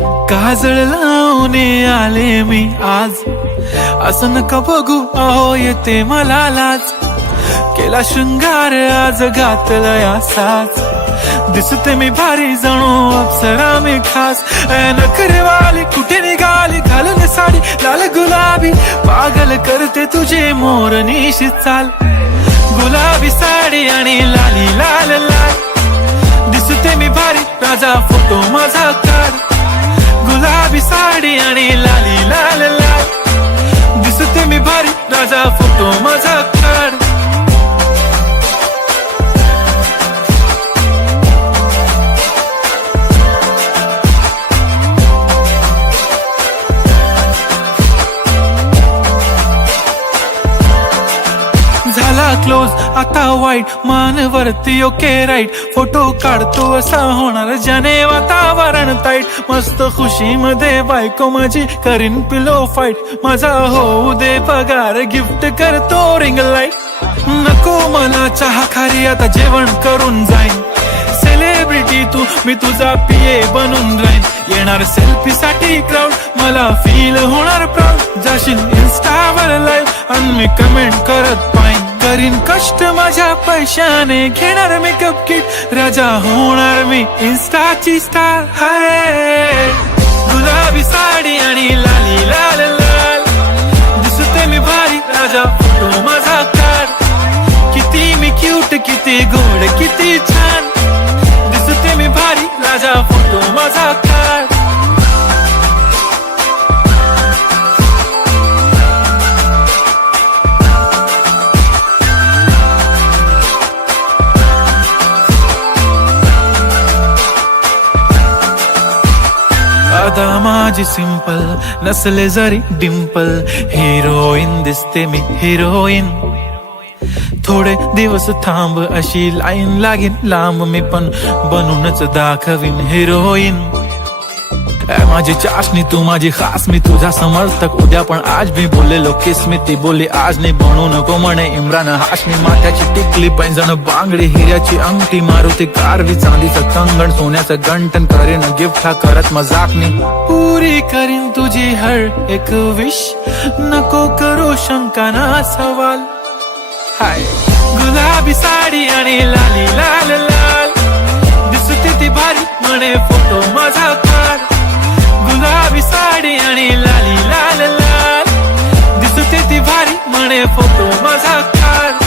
काजळ लावून आले मी आज, असं नका बघू अहो येते मला लाज. केला शृंगार आज घातला साज, दिसते मी भारी जणू अप्सरा मी खास. नखरेवाली कुठे निघाली घालून साडी लाल गुलाबी, पागल करते तुझे मोरनीशी चाल. गुलाबी साडी आणि लाली लाल लाल, दिसते मी भारी राजा फोटो माझा काढ. गुलाबी साडी आणि लाली लाल लाल, दिसते मी भारी राजा फोटो माझा काढ. झाला क्लोज आता वाईट, मानवरती ओके राईट. फोटो काढतो असा होणार ज्याने वातावरण ताईट. मस्त खुशी मध्ये बायको माझी करीन पिलो फाईट. माझा होऊ दे पगार गिफ्ट करतो रिंग लाईट. नको मला चहा खारी आता जेवण करून जाईन. सेलिब्रिटी तू मी तुझा पिये बनून राहीन. येणार सेल्फी साठी क्राऊड मला फील होणार प्राऊड. जाशील इन्स्टावर लाईव्ह आणि मी कमेंट करत पाहिन. करीन कष्ट माझ्या पैशाने घेणार मेकअप किट. राजा होणार मी इन्स्टाची स्टार. हाय गुलाबी साडी आणि लाली लाल लाल, दिसते मी भारी राजा फोटो माझा काढ. किती मी क्यूट किती गोड किती छान, दिसते मी भारी राजा फोटो माझा काढ. अदा माझी सिंपल नसले जरी डिंपल, हिरोईन दिसते मी हिरोईन. थोडे दिवस थांब अशी लाईन लागेल लांब, मी पण बनूनच दाखवीन हिरोईन. माझी चाशनी तू माझी खास, मी तुझा समर्थक उद्या पण आज मी बोललेलो किस मी. ती बोलली आज नाही बनू नको म्हणे इम्रान हाशमी. माथ्याची टिकली पैंजण बांगडी हिऱ्याची अंगठी, मारुती कारवी चांदीचं कंगण सोन्याचं गंटन. करीन गिफ्ट हा करत मजाक मी, पुरी करीन तुझी हर एक विश. नको करू शंका ना सवाल. हाय गुलाबी साडी आणि लाली लाल लाल, दिसते ती भारी म्हणे फोटो माझा काढ. गुलाबी साडी आणि लाली लाल लाल, दिसते ती भारी म्हणे फोटो माझा काढ.